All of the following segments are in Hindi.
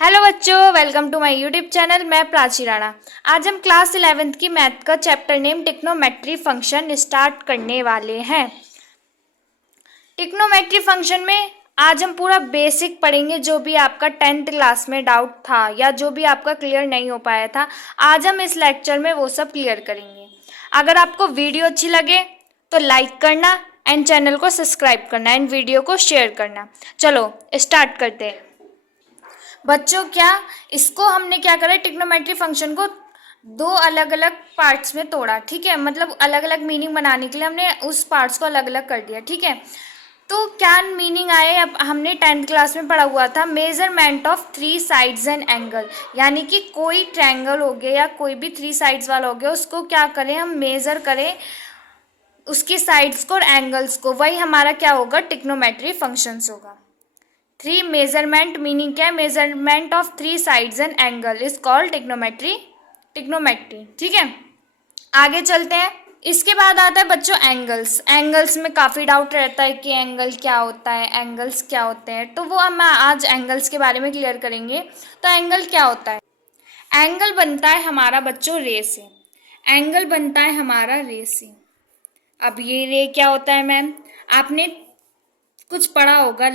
हेलो बच्चों, welcome to my YouTube channel. मैं प्राची राणा। आज हम क्लास 11th की मैथ का chapter name trigonometry function start करने वाले हैं। टिग्नोमेट्री फंक्शन में आज हम पूरा बेसिक पढ़ेंगे। जो भी आपका 10th क्लास में डाउट था या जो भी आपका क्लियर नहीं हो पाया था, आज हम इस लेक्चर में वो सब क्लियर करेंगे। अगर आपको वीडियो अच्छी लगे तो लाइक करना एंड चैनल को सब्सक्राइब करना एंड वीडियो को शेयर करना। चलो स्टार्ट करते हैं बच्चों। इसको हमने क्या करा, टिग्नोमेट्री फंक्शन को दो अलग अलग पार्ट्स में तोड़ा। ठीक है, मतलब अलग अलग मीनिंग बनाने के लिए हमने उस पार्ट्स को अलग अलग कर दिया। ठीक है, तो क्या मीनिंग आए, अब हमने 10th क्लास में पढ़ा हुआ था measurement of 3 sides and angle. यानी कि कोई ट्रायंगल हो गया या कोई भी 3 साइड्स वाला हो गया, उसको क्या करें हम, मेज़र करें उसकी साइड्स को और एंगल्स को। वही हमारा क्या होगा, टिग्नोमेट्री फंक्शंस होगा। 3 मेजरमेंट मीनिंग क्या है, measurement of 3 sides and angle is called trigonometry. ठीक है, आगे चलते हैं। इसके बाद आता है बच्चों एंगल्स। एंगल्स में काफ़ी डाउट रहता है कि एंगल क्या होता है, एंगल्स क्या होते हैं, तो वो हम आज एंगल्स के बारे में क्लियर करेंगे। तो एंगल क्या होता है, एंगल बनता है हमारा बच्चों रे से। एंगल बनता है हमारा रे से। अब ये रे क्या होता है मैम, आपने कुछ पढ़ा होगा,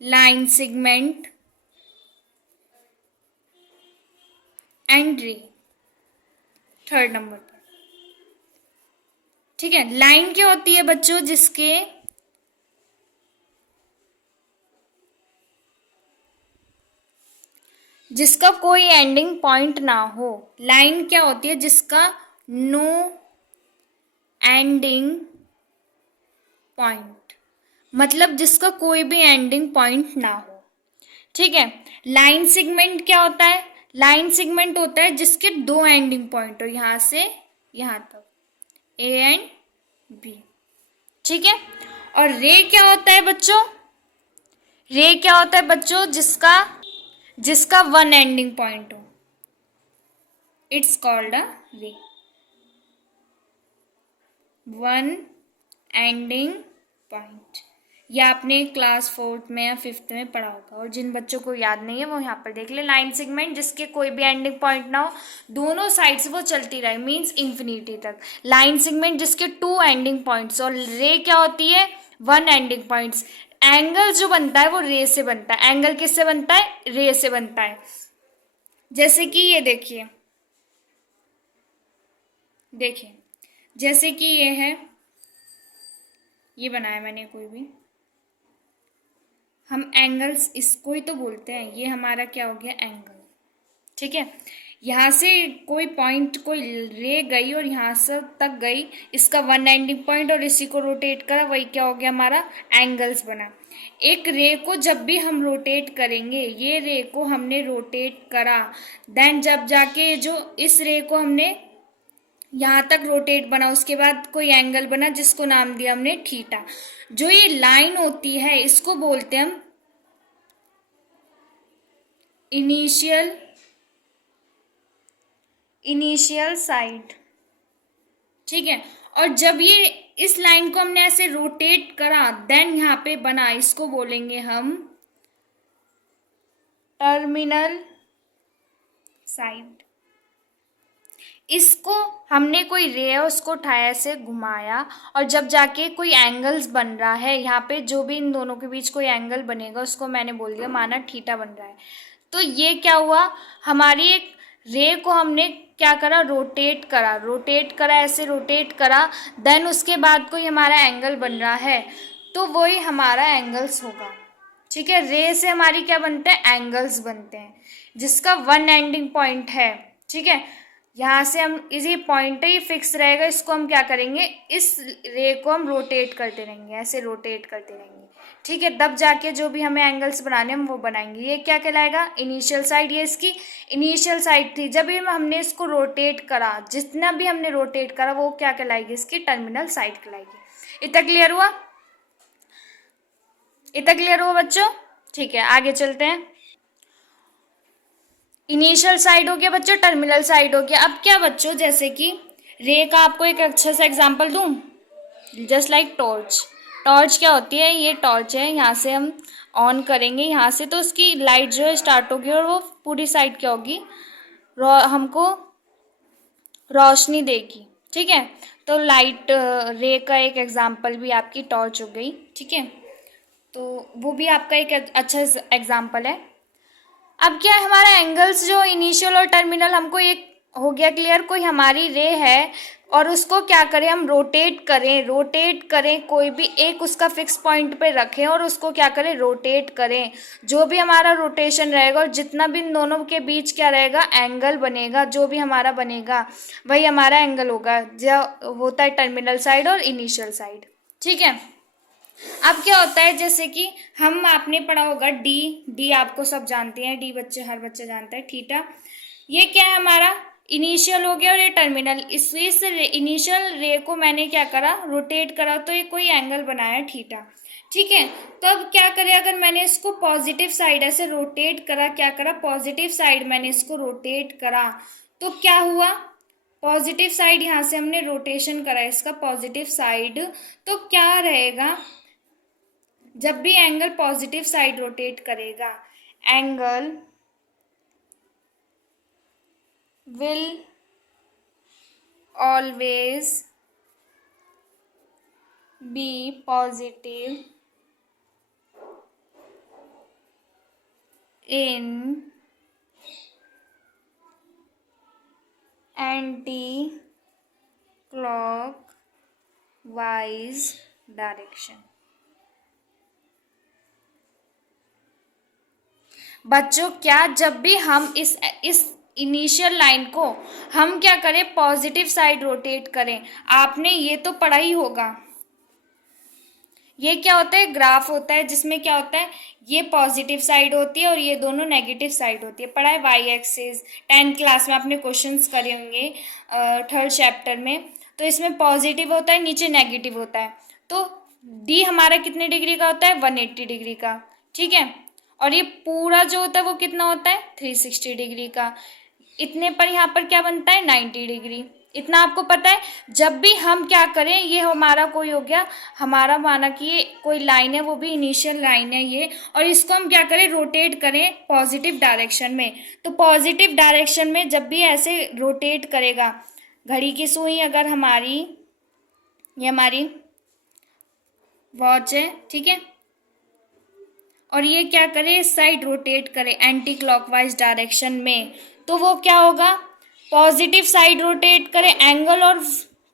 लाइन सेगमेंट एंड रे, 3rd नंबर पर। ठीक है, लाइन क्या होती है बच्चों, जिसका कोई एंडिंग पॉइंट ना हो। लाइन क्या होती है, जिसका नो एंडिंग पॉइंट, मतलब जिसका कोई भी एंडिंग पॉइंट ना हो। ठीक है, लाइन सेगमेंट क्या होता है, लाइन सेगमेंट होता है जिसके 2 एंडिंग पॉइंट हो, यहां से यहां तक, ए एंड बी। ठीक है, और रे क्या होता है बच्चों, रे क्या होता है बच्चों, जिसका 1 एंडिंग पॉइंट हो, इट्स कॉल्ड अ रे। 1 एंडिंग पॉइंट, या आपने क्लास 4th में या 5th में पढ़ा होगा, और जिन बच्चों को याद नहीं है वो यहाँ पर देख ले। लाइन सेगमेंट जिसके कोई भी एंडिंग पॉइंट ना हो, दोनों साइड से वो चलती रहे, मीन्स इन्फिनिटी तक। लाइन सेगमेंट जिसके 2 एंडिंग पॉइंट्स, और रे क्या होती है, 1 एंडिंग पॉइंट्स। एंगल जो बनता है वो रे से बनता है। एंगल किससे बनता है, रे से बनता है। जैसे कि ये देखिए जैसे कि ये है, ये बनाया मैंने कोई भी, हम एंगल्स इसको ही तो बोलते हैं। ये हमारा क्या हो गया, एंगल। ठीक है, यहाँ से कोई पॉइंट, कोई रे गई और यहाँ से तक गई, इसका 1 एंडिंग पॉइंट, और इसी को रोटेट करा, वही क्या हो गया हमारा, एंगल्स बना। एक रे को जब भी हम रोटेट करेंगे, ये रे को हमने रोटेट करा, देन जब जाके जो इस रे को हमने यहाँ तक रोटेट बना, उसके बाद कोई एंगल बना जिसको नाम दिया हमने थीटा। जो ये लाइन होती है इसको बोलते हैं हम इनिशियल साइड। ठीक है, और जब ये इस लाइन को हमने ऐसे रोटेट करा, देन यहाँ पे बना, इसको बोलेंगे हम टर्मिनल साइड। इसको हमने कोई रे है उसको उठाया, ऐसे घुमाया, और जब जाके कोई एंगल्स बन रहा है यहाँ पे, जो भी इन दोनों के बीच कोई एंगल बनेगा उसको मैंने बोल दिया, माना थीटा बन रहा है। तो ये क्या हुआ, हमारी एक रे को हमने क्या करा, रोटेट करा, ऐसे रोटेट करा, देन उसके बाद कोई हमारा एंगल बन रहा है, तो वही हमारा एंगल्स होगा। ठीक है, रे से हमारी क्या बनते हैं, एंगल्स बनते हैं, जिसका 1 एंडिंग पॉइंट है। ठीक है, यहाँ से हम इसी पॉइंट ही फिक्स रहेगा, इसको हम क्या करेंगे, इस रे को हम रोटेट करते रहेंगे, ऐसे रोटेट करते रहेंगे। ठीक है, तब जाके जो भी हमें एंगल्स बनाने हम वो बनाएंगे। ये क्या कहलाएगा, इनिशियल साइड। ये इसकी इनिशियल साइड थी। जब भी हमने इसको रोटेट करा, जितना भी हमने रोटेट करा, वो क्या कहलाएगी, इसकी टर्मिनल साइड कहलाएगी। इतना क्लियर हुआ बच्चों। ठीक है, आगे चलते हैं। इनिशियल साइड हो गया बच्चों, टर्मिनल साइड हो गया। अब क्या बच्चों, जैसे कि रे का आपको एक अच्छा सा एग्जांपल दूं, जस्ट लाइक टॉर्च। टॉर्च क्या होती है? ये टॉर्च है, यहाँ से हम ऑन करेंगे यहाँ से तो उसकी लाइट जो है स्टार्ट होगी और वो पूरी साइड क्या होगी, हमको रोशनी देगी। ठीक है, तो लाइट रे का एक एग्जांपल भी आपकी टॉर्च हो गई। ठीक है, तो वो भी आपका एक अच्छा एग्जांपल है। अब क्या है, हमारा एंगल्स जो इनिशियल और टर्मिनल हमको एक हो गया क्लियर। कोई हमारी रे है और उसको क्या करें हम, रोटेट करें कोई भी एक उसका फिक्स पॉइंट पे रखें और उसको क्या करें, रोटेट करें। जो भी हमारा रोटेशन रहेगा और जितना भी इन दोनों के बीच क्या रहेगा, एंगल बनेगा, जो भी हमारा बनेगा वही हमारा एंगल होगा, जो होता है टर्मिनल साइड और इनिशियल साइड। ठीक है, अब क्या होता है, जैसे कि हम आपने पढ़ा होगा डी आपको सब जानते हैं, डी बच्चे हर बच्चे जानता है। थीटा ये क्या है, हमारा इनिशियल हो गया और ये टर्मिनल। इस इनिशियल रे को मैंने क्या करा, रोटेट करा, तो ये कोई एंगल बनाया थीटा। ठीक है, तो अब क्या करें, अगर मैंने इसको पॉजिटिव साइड ऐसे रोटेट करा, क्या करा, पॉजिटिव साइड मैंने इसको रोटेट करा, तो क्या हुआ, पॉजिटिव साइड यहाँ से हमने रोटेशन करा इसका पॉजिटिव साइड, तो क्या रहेगा, जब भी एंगल पॉजिटिव साइड रोटेट करेगा, angle will always be positive in anti clock wise direction. बच्चों क्या, जब भी हम इस इनिशियल लाइन को हम क्या करें, पॉजिटिव साइड रोटेट करें, आपने ये तो पढ़ा ही होगा। ये क्या होता है, ग्राफ होता है जिसमें क्या होता है, ये पॉजिटिव साइड होती है और ये दोनों नेगेटिव साइड होती है। पढ़ा है वाई एक्सिस, 10th क्लास में आपने क्वेश्चंस करे होंगे 3rd चैप्टर में। तो इसमें पॉजिटिव होता है, नीचे नेगेटिव होता है। तो डी हमारा कितने डिग्री का होता है, 180 डिग्री का। ठीक है, और ये पूरा जो होता है वो कितना होता है, 360 डिग्री का। इतने पर यहाँ पर क्या बनता है, 90 डिग्री। इतना आपको पता है। जब भी हम क्या करें, ये हमारा कोई हो गया, हमारा माना कि ये कोई लाइन है, वो भी इनिशियल लाइन है ये, और इसको हम क्या करें, रोटेट करें पॉजिटिव डायरेक्शन में। तो पॉजिटिव डायरेक्शन में जब भी ऐसे रोटेट करेगा, घड़ी की सुई अगर हमारी, ये हमारी वॉच है, ठीक है, और ये क्या करे, इस साइड रोटेट करे एंटी क्लॉकवाइज डायरेक्शन में, तो वो क्या होगा, पॉजिटिव साइड रोटेट करे एंगल, और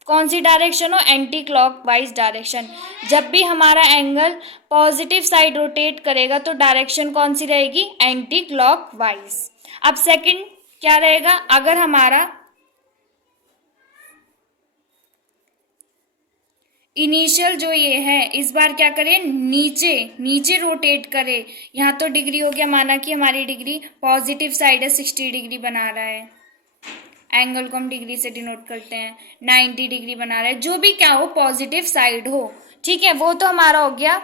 कौन सी डायरेक्शन हो, एंटी क्लॉकवाइज डायरेक्शन। जब भी हमारा एंगल पॉजिटिव साइड रोटेट करेगा तो डायरेक्शन कौन सी रहेगी, एंटी क्लॉकवाइज। अब सेकंड क्या रहेगा, अगर हमारा इनिशियल जो ये है, इस बार क्या करें, नीचे नीचे रोटेट करें। यहाँ तो डिग्री हो गया, माना कि हमारी डिग्री पॉजिटिव साइड है, 60 डिग्री बना रहा है, एंगल को हम डिग्री से डिनोट करते हैं, 90 डिग्री बना रहा है, जो भी क्या हो पॉजिटिव साइड हो। ठीक है, वो तो हमारा हो गया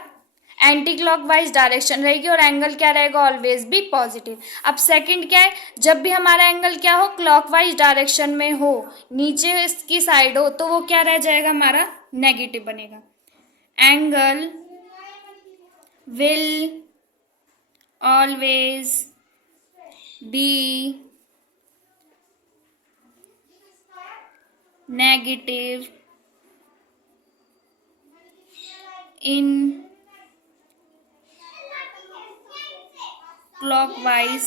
एंटी क्लॉकवाइज डायरेक्शन रहेगी और एंगल क्या रहेगा, ऑलवेज भी पॉजिटिव। अब सेकंड क्या है, जब भी हमारा एंगल क्या हो, क्लॉकवाइज डायरेक्शन में हो, नीचे की साइड हो, तो वो क्या रह जाएगा, हमारा नेगेटिव बनेगा। Angle will always be negative in clockwise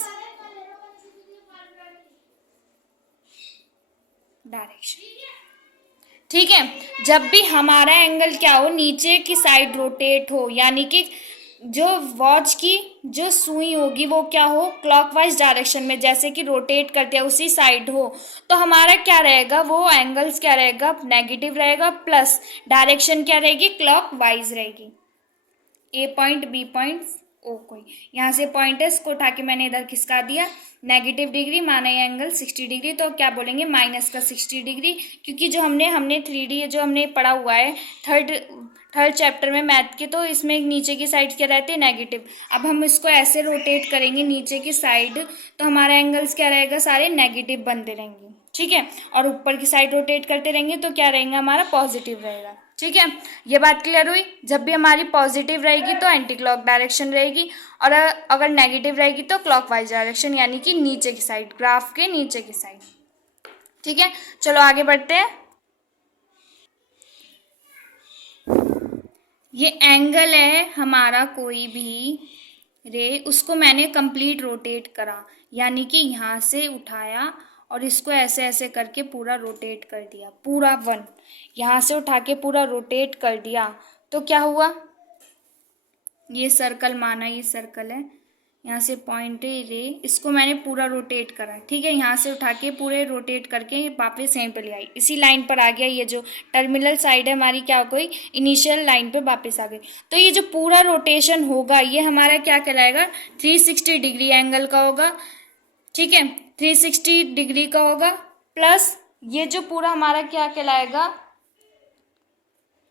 direction. ठीक है, जब भी हमारा एंगल क्या हो, नीचे की साइड रोटेट हो, यानी कि जो वॉच की जो सुई होगी वो क्या हो, क्लॉकवाइज डायरेक्शन में जैसे कि रोटेट करते हैं उसी साइड हो, तो हमारा क्या रहेगा, वो एंगल्स क्या रहेगा, नेगेटिव रहेगा, प्लस डायरेक्शन क्या रहेगी, क्लॉकवाइज रहेगी। ए पॉइंट, बी पॉइंट, ओ कोई यहाँ से पॉइंट है, इसको उठा के मैंने इधर खिसका दिया, नेगेटिव डिग्री माना ये एंगल 60 डिग्री, तो क्या बोलेंगे, माइनस का 60 डिग्री, क्योंकि जो हमने 3D जो हमने पढ़ा हुआ है थर्ड चैप्टर में मैथ के, तो इसमें नीचे की साइड क्या रहते हैं, नेगेटिव। अब हम इसको ऐसे रोटेट करेंगे नीचे की साइड, तो हमारा एंगल्स क्या रहेगा, सारे नेगेटिव बनते रहेंगे। ठीक है, और ऊपर की साइड रोटेट करते रहेंगे तो क्या रहेगा, हमारा पॉजिटिव रहेगा। ठीक है, ये बात क्लियर हुई। जब भी हमारी पॉजिटिव रहेगी तो एंटी क्लॉक डायरेक्शन रहेगी, और अगर नेगेटिव रहेगी तो क्लॉकवाइज डायरेक्शन, यानी कि नीचे की साइड, ग्राफ के नीचे की साइड। ठीक है, चलो आगे बढ़ते हैं। ये एंगल है हमारा, कोई भी रे, उसको मैंने कंप्लीट रोटेट करा, यानी कि यहाँ से उठाया और इसको ऐसे ऐसे करके पूरा रोटेट कर दिया, पूरा वन यहाँ से उठा के पूरा रोटेट कर दिया, तो क्या हुआ, ये सर्कल माना, ये सर्कल है, यहाँ से पॉइंट है रे, इसको मैंने पूरा रोटेट करा। ठीक है, यहाँ से उठा के पूरे रोटेट करके वापस यहीं पे ले आई, इसी लाइन पर आ गया। ये जो टर्मिनल साइड है हमारी क्या हो गई, इनिशियल लाइन पे वापस आ गई। तो ये जो पूरा रोटेशन होगा ये हमारा क्या कहलाएगा, 360 डिग्री एंगल का होगा। ठीक है, 360 डिग्री का होगा, प्लस ये जो पूरा हमारा क्या कहलाएगा,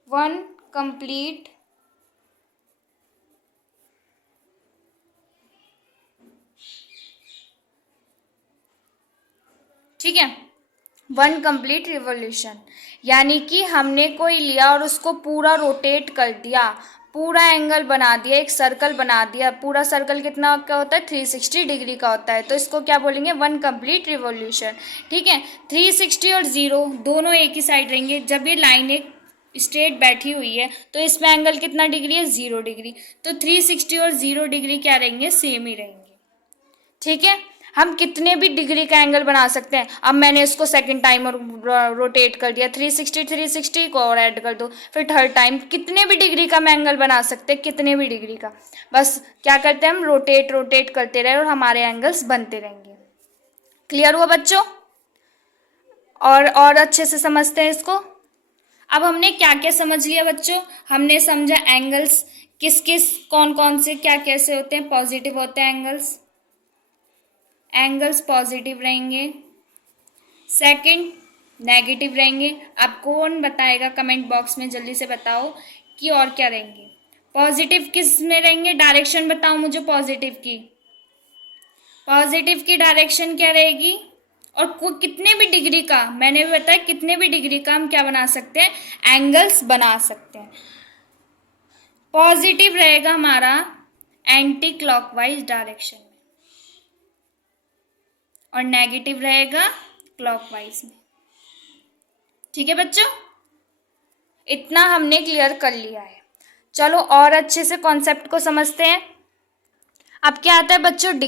वन कंप्लीट ठीक है, वन कंप्लीट रिवॉल्यूशन, यानी कि हमने कोई लिया और उसको पूरा रोटेट कर दिया, पूरा एंगल बना दिया, एक सर्कल बना दिया। पूरा सर्कल कितना का होता है, 360 डिग्री का होता है, तो इसको क्या बोलेंगे, वन कंप्लीट रिवॉल्यूशन। ठीक है, 360 और 0 दोनों एक ही साइड रहेंगे। जब ये लाइन एक स्ट्रेट बैठी हुई है तो इसमें एंगल कितना डिग्री है, 0 डिग्री, तो 360 और 0 डिग्री क्या रहेंगे, सेम ही रहेंगे। ठीक है, हम कितने भी डिग्री का एंगल बना सकते हैं। अब मैंने इसको सेकंड टाइम और रोटेट कर दिया, 360 को और ऐड कर दो, फिर थर्ड टाइम, कितने भी डिग्री का हम एंगल बना सकते हैं, कितने भी डिग्री का। बस क्या करते हैं हम, रोटेट रोटेट करते रहे और हमारे एंगल्स बनते रहेंगे। क्लियर हुआ बच्चों, और अच्छे से समझते हैं इसको। अब हमने क्या क्या समझ लिया बच्चों, हमने समझा एंगल्स किस किस कौन कौन से क्या कैसे होते हैं, पॉजिटिव होते हैं एंगल्स पॉजिटिव रहेंगे, सेकंड नेगेटिव रहेंगे। अब कौन बताएगा कमेंट बॉक्स में, जल्दी से बताओ कि और क्या रहेंगे। पॉजिटिव किस में रहेंगे, डायरेक्शन बताओ मुझे पॉजिटिव की डायरेक्शन क्या रहेगी, और कितने भी डिग्री का, मैंने भी बताया कितने भी डिग्री का हम क्या बना सकते हैं, एंगल्स बना सकते हैं। पॉजिटिव रहेगा हमारा एंटी क्लॉकवाइज डायरेक्शन में, और नेगेटिव रहेगा क्लॉकवाइज में। ठीक है बच्चों, इतना हमने क्लियर कर लिया है। चलो और अच्छे से कॉन्सेप्ट को समझते हैं। अब क्या आता है बच्चों,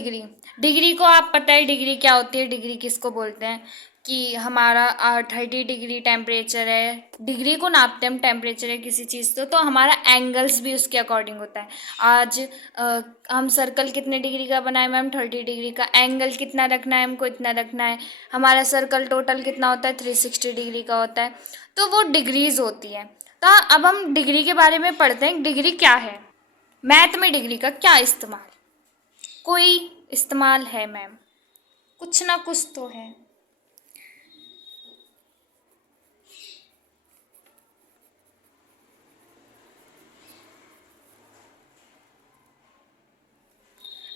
डिग्री को आप पता है डिग्री क्या होती है, डिग्री किसको बोलते हैं, कि हमारा 30 डिग्री टेम्परेचर है, डिग्री को नापते हैं हम, टेम्परेचर है किसी चीज़ तो हमारा एंगल्स भी उसके अकॉर्डिंग होता है। आज हम सर्कल कितने डिग्री का बनाए मैम, 30 डिग्री का, एंगल कितना रखना है हमको, इतना रखना है। हमारा सर्कल टोटल कितना होता है, 360 डिग्री का होता है, तो वो डिग्रीज होती है। तो अब हम डिग्री के बारे में पढ़ते हैं, डिग्री क्या है, मैथ में डिग्री का क्या इस्तेमाल, कोई इस्तेमाल है मैम, कुछ ना कुछ तो है।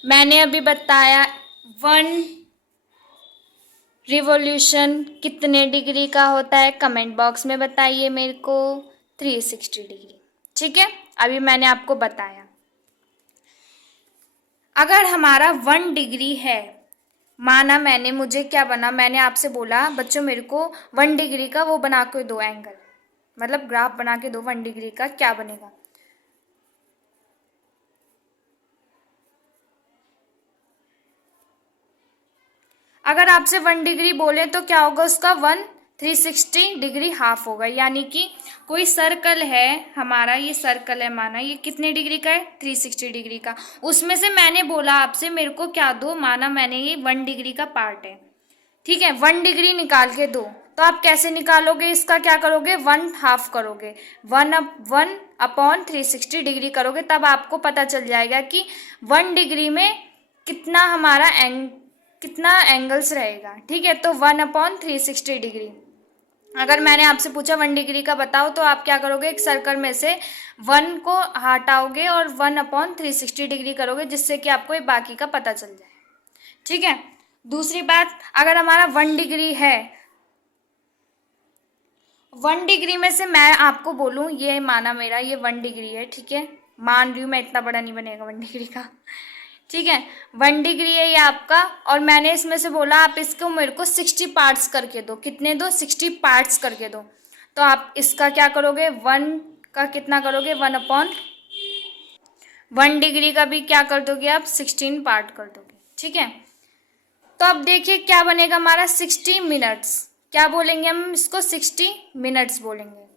मैंने अभी बताया 1 रिवॉल्यूशन कितने डिग्री का होता है, कमेंट बॉक्स में बताइए मेरे को, 360 डिग्री। ठीक है, अभी मैंने आपको बताया। अगर हमारा 1 डिग्री है, माना मैंने, मुझे क्या बना, मैंने आपसे बोला बच्चों मेरे को 1 डिग्री का वो बना के दो एंगल, मतलब ग्राफ बना के दो 1 डिग्री का, क्या बनेगा, अगर आपसे 1 डिग्री बोले तो क्या होगा उसका, 360 डिग्री हाफ होगा। यानी कि कोई सर्कल है हमारा, ये सर्कल है माना, ये कितने डिग्री का है, 360 डिग्री का, उसमें से मैंने बोला आपसे मेरे को क्या दो, माना मैंने ये 1 डिग्री का पार्ट है, ठीक है, 1 डिग्री निकाल के दो, तो आप कैसे निकालोगे, इसका क्या करोगे, 1 हाफ करोगे, 1/360 डिग्री करोगे, तब आपको पता चल जाएगा कि 1 डिग्री में कितना एंगल्स रहेगा। ठीक है, तो 1/360 डिग्री। अगर मैंने आपसे पूछा 1 डिग्री का बताओ, तो आप क्या करोगे, एक सर्कल में से 1 को हटाओगे और 1/360 डिग्री करोगे, जिससे कि आपको ये बाकी का पता चल जाए। ठीक है, दूसरी बात, अगर हमारा 1 डिग्री है, 1 डिग्री में से मैं आपको बोलूँ, ये माना मेरा ये 1 डिग्री है, ठीक है, मान रही हूँ मैं, इतना बड़ा नहीं बनेगा 1 डिग्री का, ठीक है। 1 डिग्री है ये आपका, और मैंने इसमें से बोला आप इसको मेरे को 60 पार्ट्स करके दो। कितने दो? 60 पार्ट्स करके दो। तो आप इसका क्या करोगे, 1 का कितना करोगे, 1/1 डिग्री का भी क्या कर दोगे आप, 16 पार्ट कर दोगे, ठीक है। तो अब देखिए क्या बनेगा हमारा, 60 मिनट्स। क्या बोलेंगे हम इसको, 60 मिनट्स बोलेंगे।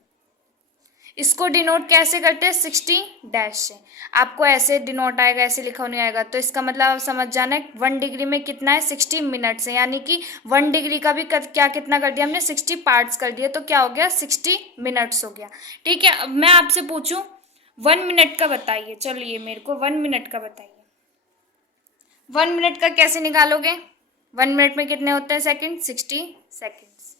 इसको डिनोट कैसे करते हैं, 60 डैश से। आपको ऐसे डिनोट आएगा, ऐसे लिखा नहीं आएगा, तो इसका मतलब आप समझ जाना है 1 डिग्री में कितना है, 60 मिनट्स है। यानी कि 1 डिग्री का भी क्या कितना कर दिया हमने, 60 पार्ट्स कर दिया, तो क्या हो गया, 60 मिनट्स हो गया, ठीक है। अब मैं आपसे पूछूं 1 मिनट का बताइए, चलिए मेरे को 1 मिनट का बताइए। 1 मिनट का कैसे निकालोगे, 1 मिनट में कितने होते हैं सेकंड, 60 सेकंड्स।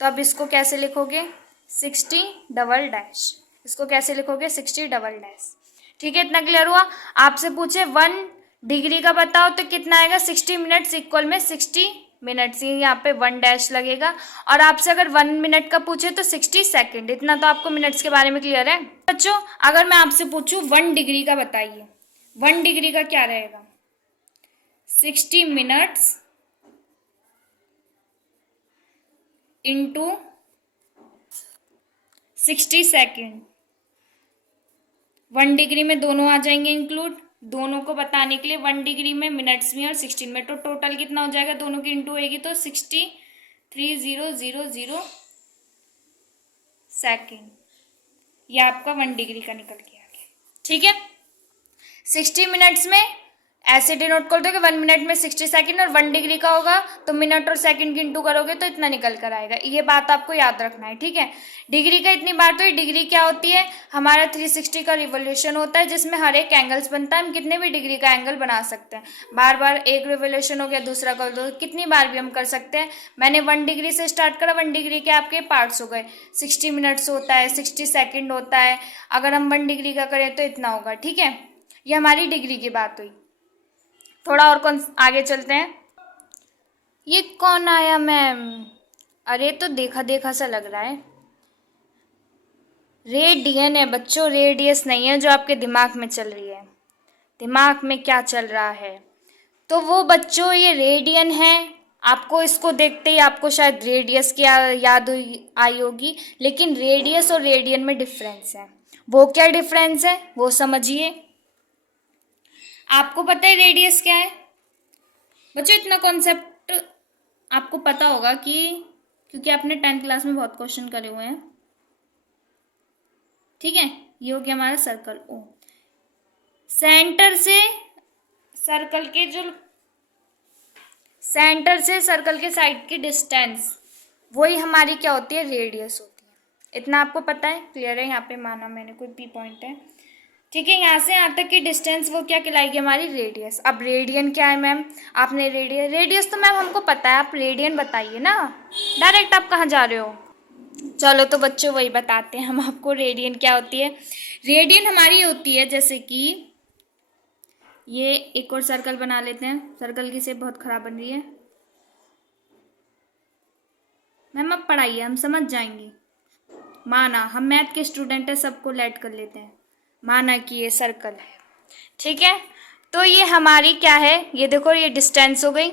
तो अब इसको कैसे लिखोगे, 60 डबल डैश। इसको कैसे लिखोगे, 60 डबल डैश, ठीक है। इतना क्लियर हुआ। आपसे पूछे 1 डिग्री का बताओ तो कितना आएगा, 60 मिनट्स इक्वल में 60 मिनट्स, ये यहाँ पे 1 डैश लगेगा। और आपसे अगर 1 मिनट का पूछे तो 60 सेकेंड। इतना तो आपको मिनट्स के बारे में क्लियर है बच्चों। अगर मैं आपसे पूछूं 1 डिग्री का बताइए, 1 डिग्री का क्या रहेगा, 60 मिनट्स इंटू 60 सेकेंड। 1 डिग्री में दोनों आ जाएंगे इंक्लूड, दोनों को बताने के लिए 1 डिग्री में मिनट्स में और 16 में, तो टोटल कितना हो जाएगा, दोनों की इंटू होगी तो 63,000 सेकेंड। ये आपका 1 डिग्री का निकल के आ गया, ठीक है। 60 मिनट्स में ऐसे डिनोट कर दोगे, 1 मिनट में 60 सेकंड, और 1 डिग्री का होगा तो मिनट और सेकंड की इंटू करोगे तो इतना निकल कर आएगा। ये बात आपको याद रखना है, ठीक है। डिग्री का इतनी बात हुई। डिग्री क्या होती है, हमारा 360 का रिवोल्यूशन होता है, जिसमें हर एक एंगल्स बनता है। हम कितने भी डिग्री का एंगल बना सकते हैं, बार बार एक रिवोल्यूशन हो गया, दूसरा कर दो, कितनी बार भी हम कर सकते हैं। मैंने 1 डिग्री से स्टार्ट करा, 1 डिग्री के आपके पार्ट्स हो गए, 60 मिनट्स होता है, 60 सेकेंड होता है। अगर हम 1 डिग्री का करें तो इतना होगा, ठीक है। ये हमारी डिग्री की बात हुई। थोड़ा और कौन आगे चलते हैं। ये कौन आया मैम, अरे तो देखा देखा सा लग रहा है। रेडियन है बच्चों, रेडियस नहीं है जो आपके दिमाग में चल रही है। दिमाग में क्या चल रहा है, तो वो बच्चों ये रेडियन है। आपको इसको देखते ही आपको शायद रेडियस की याद आई होगी, लेकिन रेडियस और रेडियन में डिफरेंस है। वो क्या डिफरेंस है वो समझिए। आपको पता है रेडियस क्या है बच्चों, इतना कॉन्सेप्ट आपको पता होगा कि क्योंकि आपने 10th क्लास में बहुत क्वेश्चन करे हुए हैं, ठीक है। ये हो गया हमारा सर्कल ओ। सेंटर से सर्कल के जो सेंटर से सर्कल के साइड की डिस्टेंस, वही हमारी क्या होती है, रेडियस होती है। इतना आपको पता है, क्लियर है। यहाँ पे माना मैंने कोई पी पॉइंट है, ठीक है। यहाँ से यहाँ तक की डिस्टेंस वो क्या कहलाएगी, हमारी रेडियस। अब रेडियन क्या है मैम, आपने रेडियस तो मैम हमको पता है, आप रेडियन बताइए ना, डायरेक्ट आप कहाँ जा रहे हो। चलो तो बच्चों वही बताते हैं हम आपको, रेडियन क्या होती है। रेडियन हमारी होती है, जैसे कि ये एक और सर्कल बना लेते हैं। सर्कल की शेप बहुत खराब बन रही है मैम, अब पढ़ाइए, हम समझ जाएंगे। माना हम मैथ के स्टूडेंट है, सबको लेट कर लेते हैं। माना कि ये सर्कल है, ठीक है। तो ये हमारी क्या है, ये देखो ये डिस्टेंस हो गई,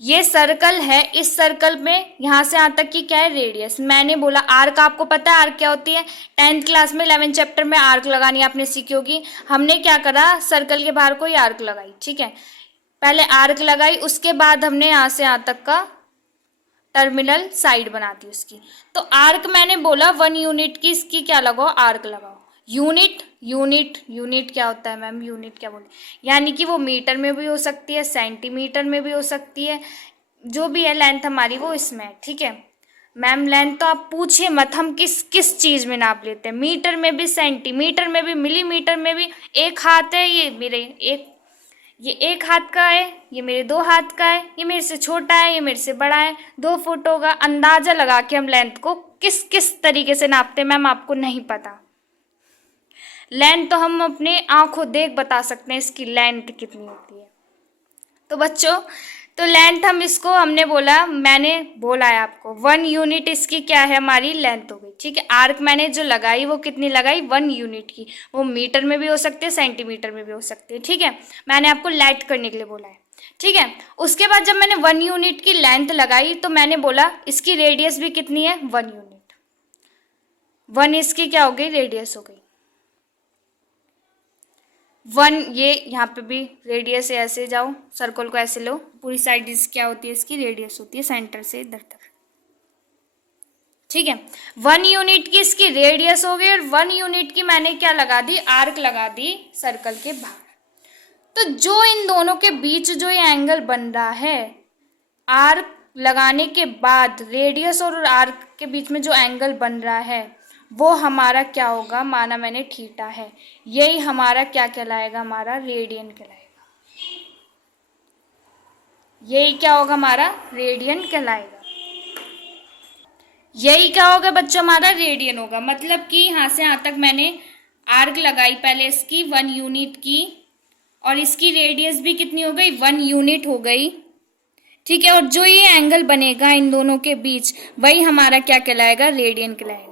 ये सर्कल है। इस सर्कल में यहाँ से यहाँ तक की क्या है, रेडियस। मैंने बोला आर्क, आपको पता है आर्क क्या होती है, 10th क्लास में 11th चैप्टर में आर्क लगानी आपने सीखी होगी। हमने क्या करा, सर्कल के बाहर कोई आर्क लगाई, ठीक है। पहले आर्क लगाई, उसके बाद हमने यहाँ से यहाँ तक का टर्मिनल साइड बना दी उसकी। तो आर्क मैंने बोला 1 यूनिट की, इसकी क्या लगाओ, आर्क लगाओ। यूनिट यूनिट यूनिट क्या होता है मैम, यूनिट क्या बोले, यानी कि वो मीटर में भी हो सकती है, सेंटीमीटर में भी हो सकती है, जो भी है लेंथ हमारी वो इसमें है, ठीक है। मैम लेंथ तो आप पूछिए मत, हम किस किस चीज़ में नाप लेते हैं, मीटर में भी, सेंटीमीटर में भी, मिलीमीटर में भी। एक हाथ है ये मेरे, ये एक हाथ का है, ये मेरे 2 हाथ का है, ये मेरे से छोटा है, ये मेरे से बड़ा है, 2 फुट होगा। अंदाज़ा लगा के हम लेंथ को किस किस तरीके से नापते हैं मैम, आपको नहीं पता। लेंथ तो हम अपने आंखों देख बता सकते हैं इसकी लेंथ कितनी होती है। तो बच्चों तो लेंथ हम इसको हमने बोला, मैंने बोला है आपको 1 यूनिट इसकी क्या है, हमारी लेंथ हो गई। ठीक है, आर्क मैंने जो लगाई वो कितनी लगाई, 1 यूनिट की। वो मीटर में भी हो सकती है, सेंटीमीटर में भी हो सकती है। ठीक है, मैंने आपको लेट करने के लिए बोला है। ठीक है, उसके बाद जब मैंने 1 यूनिट की लेंथ लगाई तो मैंने बोला इसकी रेडियस भी कितनी है, 1 यूनिट। 1 इसकी क्या हो गई, रेडियस हो गई 1। ये यहाँ पे भी रेडियस है, ऐसे जाओ, सर्कल को ऐसे लो, पूरी साइड क्या होती है इसकी, रेडियस होती है, सेंटर से इधर तक। ठीक है, 1 यूनिट की इसकी रेडियस हो गई और 1 यूनिट की मैंने क्या लगा दी, आर्क लगा दी सर्कल के बाहर। तो जो इन दोनों के बीच जो ये एंगल बन रहा है, आर्क लगाने के बाद रेडियस और आर्क के बीच में जो एंगल बन रहा है वो हमारा क्या होगा, माना मैंने थीटा है, यही हमारा क्या कहलाएगा, हमारा रेडियन कहलाएगा। यही क्या होगा, हमारा रेडियन कहलाएगा। यही क्या होगा बच्चों, हमारा रेडियन होगा। मतलब कि यहाँ से यहाँ तक मैंने आर्क लगाई पहले इसकी 1 यूनिट की, और इसकी रेडियस भी कितनी हो गई, 1 यूनिट हो गई। ठीक है, और जो ये एंगल बनेगा इन दोनों के बीच वही हमारा क्या कहलाएगा, रेडियन कहलाएगा।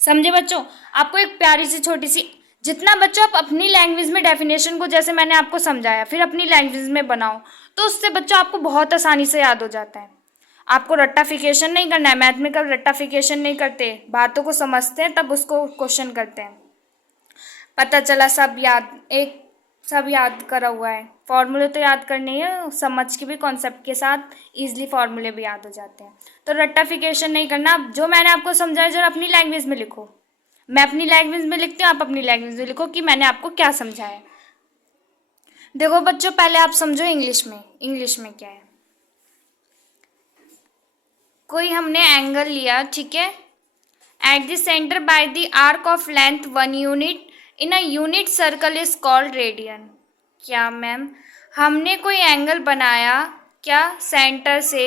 समझे बच्चों? आपको एक प्यारी सी छोटी सी, जितना बच्चों आप अपनी लैंग्वेज में डेफिनेशन को जैसे मैंने आपको समझाया फिर अपनी लैंग्वेज में बनाओ तो उससे बच्चों आपको बहुत आसानी से याद हो जाता है। आपको रट्टाफिकेशन नहीं करना है। मैथ में कब रट्टाफिकेशन नहीं करते, बातों को समझते हैं तब उसको क्वेश्चन करते हैं। पता चला सब याद करा हुआ है, फॉर्मूले तो याद करने है, समझ के भी कॉन्सेप्ट के साथ इजीली फॉर्मूले भी याद हो जाते हैं। तो रट्टाफिकेशन नहीं करना, जो मैंने आपको समझाया जरा अपनी लैंग्वेज में लिखो। मैं अपनी लैंग्वेज में लिखती हूँ, आप अपनी लैंग्वेज में लिखो कि मैंने आपको क्या समझाया। देखो बच्चों, पहले आप समझो इंग्लिश में क्या है। कोई हमने एंगल लिया, ठीक है, at the centre by the arc of length 1 unit in a unit circle is called radian. क्या मैम, हमने कोई एंगल बनाया क्या सेंटर से,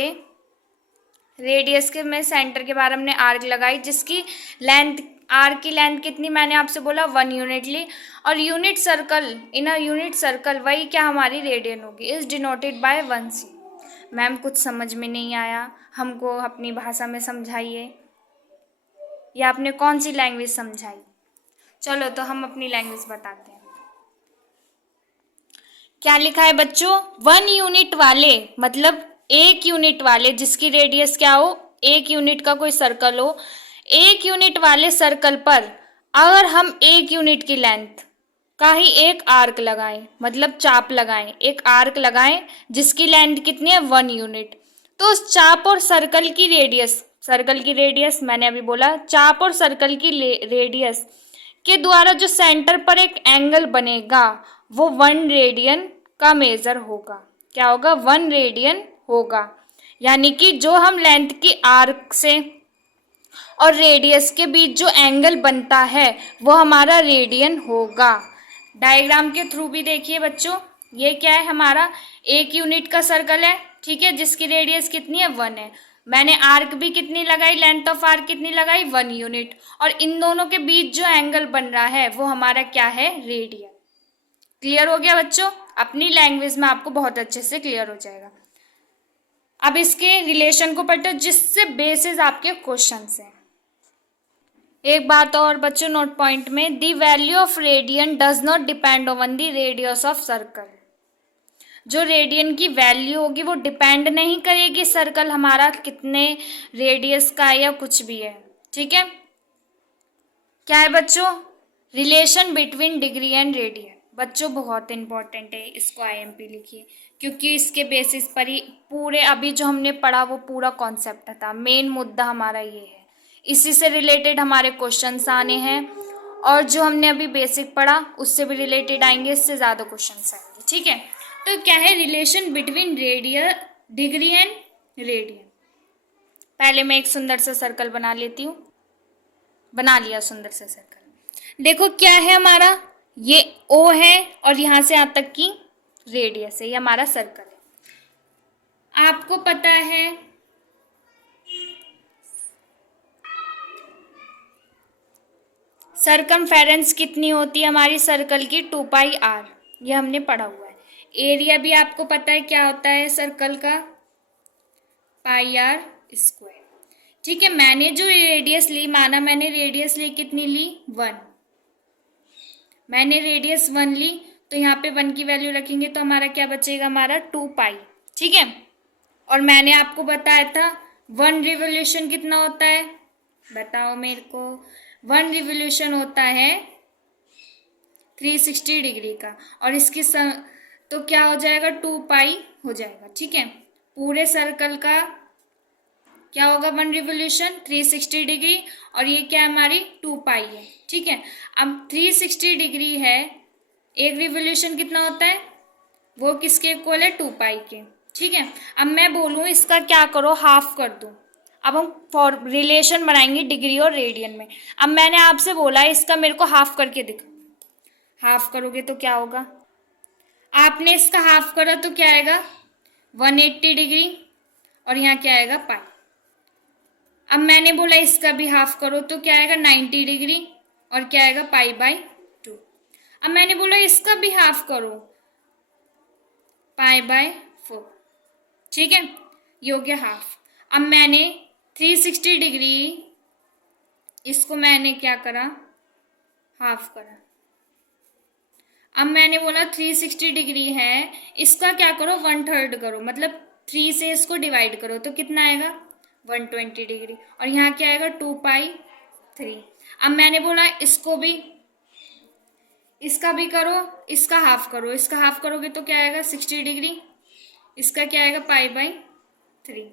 रेडियस के में सेंटर के बाहर हमने आर्क लगाई जिसकी लेंथ, आर्क की लेंथ कितनी मैंने आपसे बोला 1 यूनिट ली, और unit circle in a unit circle वही क्या हमारी रेडियन होगी, is denoted by 1c। Ma'am कुछ समझ में नहीं आया, हमको अपनी भाषा में समझाइए, या आपने कौन सी लैंग्वेज समझाई। चलो तो हम अपनी लैंग्वेज बताते हैं। क्या लिखा है बच्चों, 1 यूनिट वाले मतलब 1 यूनिट वाले जिसकी रेडियस क्या हो, 1 यूनिट का कोई सर्कल हो, 1 यूनिट वाले सर्कल पर अगर हम 1 यूनिट की लेंथ का ही एक आर्क लगाएं, मतलब चाप लगाएं, एक आर्क लगाएं जिसकी लेंथ कितनी है 1 यूनिट, तो उस चाप और सर्कल की रेडियस मैंने अभी बोला, चाप और सर्कल की रेडियस के द्वारा जो सेंटर पर एक एंगल बनेगा वो 1 रेडियन का मेजर होगा। क्या होगा, 1 रेडियन होगा। यानी कि जो हम लेंथ की आर्क से और रेडियस के बीच जो एंगल बनता है वो हमारा रेडियन होगा। डायग्राम के थ्रू भी देखिए बच्चों, ये क्या है, हमारा 1 यूनिट का सर्कल है, ठीक है, जिसकी रेडियस कितनी है 1 है। मैंने आर्क भी कितनी लगाई, लेंथ ऑफ आर्क कितनी लगाई 1 यूनिट, और इन दोनों के बीच जो एंगल बन रहा है वो हमारा क्या है, रेडियन। क्लियर हो गया बच्चों? अपनी लैंग्वेज में आपको बहुत अच्छे से क्लियर हो जाएगा। अब इसके रिलेशन को पढ़ते जिससे बेसिस आपके क्वेश्चन हैं। एक बात और बच्चों नोट पॉइंट में, the value of radian does not depend on the radius of circle. जो रेडियन की वैल्यू होगी वो डिपेंड नहीं करेगी सर्कल हमारा कितने रेडियस का है या कुछ भी है। ठीक है, क्या है बच्चों, relation between degree and radian. बच्चों बहुत इंपॉर्टेंट है, इसको आईएमपी लिखिए क्योंकि इसके बेसिस पर ही पूरे अभी जो हमने पढ़ा वो पूरा कॉन्सेप्ट था, मेन मुद्दा हमारा ये है, इसी से रिलेटेड हमारे क्वेश्चंस आने हैं, और जो हमने अभी बेसिक पढ़ा उससे भी रिलेटेड आएंगे, इससे ज़्यादा क्वेश्चंस आएंगे। ठीक है, तो क्या है relation between degree and radian. पहले मैं एक सुंदर सा सर्कल बना लेती हूँ, बना लिया सुंदर सा सर्कल। देखो क्या है हमारा, ये O है और यहाँ से यहाँ तक की रेडियस है, ये हमारा सर्कल है। आपको पता है सरकमफेरेंस कितनी होती है हमारी सर्कल की, 2πr, ये हमने पढ़ा हुआ है। एरिया भी आपको पता है क्या होता है सर्कल का, पाई आर स्क्वायर। ठीक है, मैंने जो रेडियस ली, माना मैंने रेडियस ली, कितनी ली 1, मैंने रेडियस 1 ली, तो यहाँ पे 1 की वैल्यू रखेंगे तो हमारा क्या बचेगा, हमारा 2 पाई। ठीक है, और मैंने आपको बताया था 1 रिवोल्यूशन कितना होता है, बताओ मेरे को। 1 रिवोल्यूशन होता है 360 डिग्री का, और इसकी तो क्या हो जाएगा, 2 पाई हो जाएगा। ठीक है, पूरे सर्कल का क्या होगा 1 रिवोल्यूशन 360 डिग्री, और ये क्या हमारी 2 पाई है। ठीक है, अब 360 डिग्री है, एक रिवोल्यूशन कितना होता है, वो किसके इक्वल है, 2 पाई के। ठीक है, अब मैं बोलूँ इसका क्या करो, हाफ कर दो। अब हम फॉर रिलेशन बनाएंगे डिग्री और रेडियन में। अब मैंने आपसे बोला इसका मेरे को हाफ करके दिखा, हाफ करोगे तो क्या होगा, आपने इसका हाफ करा तो क्या आएगा 180 डिग्री, और यहाँ क्या आएगा पाई। अब मैंने बोला इसका भी हाफ करो तो क्या आएगा 90 डिग्री, और क्या आएगा पाई बाय 2। अब मैंने बोला इसका भी हाफ करो, पाई बाय 4। ठीक है, ये हो गया हाफ। अब मैंने 360 डिग्री, इसको मैंने क्या करा, हाफ करा। अब मैंने बोला 360 डिग्री है, इसका क्या करो 1/3 करो, मतलब 3 से इसको डिवाइड करो तो कितना आएगा 120 डिग्री, और यहाँ क्या आएगा 2 पाई 3। अब मैंने बोला इसको भी, इसका भी करो, इसका हाफ करो, इसका हाफ करोगे तो क्या आएगा 60 डिग्री, इसका क्या आएगा पाई बाय 3।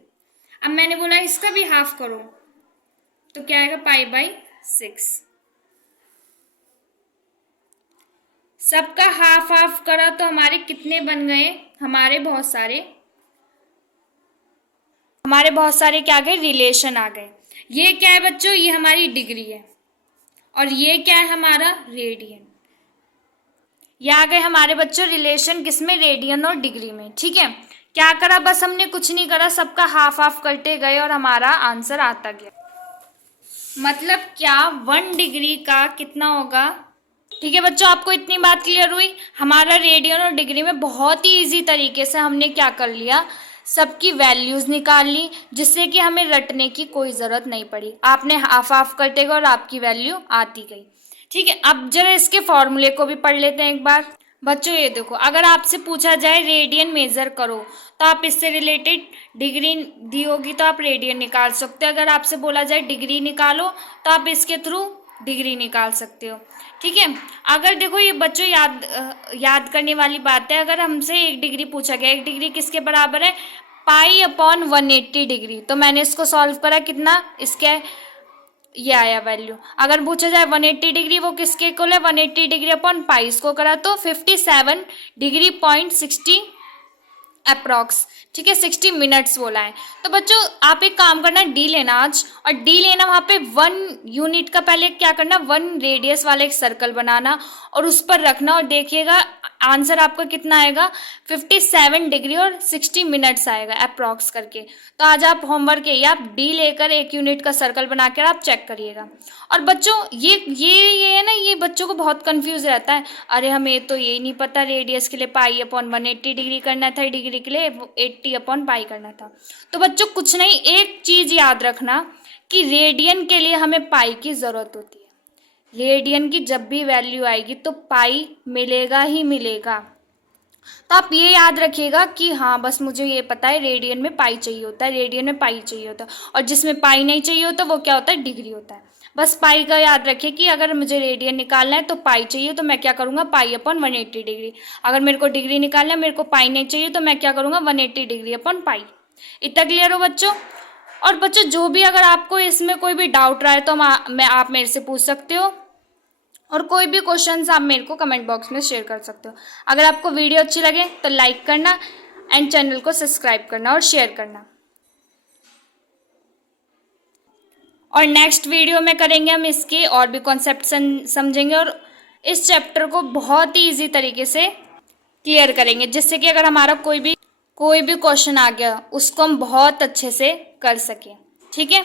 अब मैंने बोला इसका भी हाफ करो तो क्या आएगा पाई बाय 6। सबका हाफ हाफ करा तो हमारे कितने बन गए, हमारे बहुत सारे क्या गए, रिलेशन आ गए। ये क्या है बच्चों, ये हमारी डिग्री है, और ये क्या है हमारा रेडियन। ये आ गए हमारे बच्चों रिलेशन, किसमें, रेडियन और डिग्री में। ठीक है, क्या करा, बस हमने कुछ नहीं करा, सबका हाफ हाफ करते गए और हमारा आंसर आता गया। मतलब क्या 1 डिग्री का कितना होगा। ठीक है बच्चों, आपको इतनी बात क्लियर हुई। हमारा रेडियन और डिग्री में बहुत ही इजी तरीके से हमने क्या कर लिया, सबकी वैल्यूज़ निकाल ली, जिससे कि हमें रटने की कोई ज़रूरत नहीं पड़ी। आपने हाफ हाफ करते गए और आपकी वैल्यू आती गई। ठीक है, अब जरा इसके फॉर्मूले को भी पढ़ लेते हैं एक बार। बच्चों ये देखो, अगर आपसे पूछा जाए रेडियन मेज़र करो, तो आप इससे रिलेटेड डिग्री दी होगी तो आप रेडियन निकाल सकते हो। अगर आपसे बोला जाए डिग्री निकालो, तो आप इसके थ्रू डिग्री निकाल सकते हो। ठीक है, अगर देखो ये बच्चों याद करने वाली बात है, अगर हमसे 1 डिग्री पूछा गया, 1 डिग्री किसके बराबर है, पाई अपॉन 180 डिग्री, तो मैंने इसको सॉल्व करा, कितना इसके ये आया वैल्यू। अगर पूछा जाए 180 डिग्री वो किसके इक्वल है, 180 डिग्री अपॉन पाई, इसको करा तो 57 डिग्री पॉइंट 60 अप्रॉक्स। ठीक है, 60 मिनट्स बोला है। तो बच्चों आप एक काम करना, डी लेना आज, और डी लेना वहाँ पे 1 यूनिट का पहले क्या करना, 1 रेडियस वाला एक सर्कल बनाना और उस पर रखना, और देखिएगा आंसर आपका कितना आएगा 57 डिग्री और 60 मिनट्स आएगा अप्रॉक्स करके। तो आज आप होमवर्क है, आप डी लेकर 1 यूनिट का सर्कल बना कर आप चेक करिएगा। और बच्चों ये है ना, ये बच्चों को बहुत कंफ्यूज रहता है, अरे हमें तो ये नहीं पता रेडियस के लिए पाई अपॉन 180 डिग्री करना था, डिग्री के लिए 80 अपॉन पाई करना था। तो बच्चों कुछ नहीं, एक चीज़ याद रखना कि रेडियन के लिए हमें पाई की ज़रूरत होती है। रेडियन की जब भी वैल्यू आएगी तो पाई मिलेगा ही मिलेगा। तो आप ये याद रखिएगा कि हाँ बस मुझे ये पता है रेडियन में पाई चाहिए होता है, रेडियन में पाई चाहिए होता है, और जिसमें पाई नहीं चाहिए होता वो क्या होता है, डिग्री होता है। बस पाई का याद रखिए कि अगर मुझे रेडियन निकालना है तो पाई चाहिए, तो मैं क्या करूँगा, पाई अपॉन 180 डिग्री। अगर मेरे को डिग्री निकालना है, मेरे को पाई नहीं चाहिए, तो मैं क्या करूँगा 180 डिग्री अपॉन पाई। इतना क्लियर हो बच्चों। और बच्चों जो भी अगर आपको इसमें कोई भी डाउट रहा है तो आप मेरे से पूछ सकते हो, और कोई भी क्वेश्चंस आप मेरे को कमेंट बॉक्स में शेयर कर सकते हो। अगर आपको वीडियो अच्छी लगे तो लाइक करना एंड चैनल को सब्सक्राइब करना और शेयर करना। और नेक्स्ट वीडियो में करेंगे हम इसके और भी कॉन्सेप्ट समझेंगे, और इस चैप्टर को बहुत ही ईजी तरीके से क्लियर करेंगे, जिससे कि अगर हमारा कोई भी क्वेश्चन आ गया उसको हम बहुत अच्छे से कर सकें। ठीक है।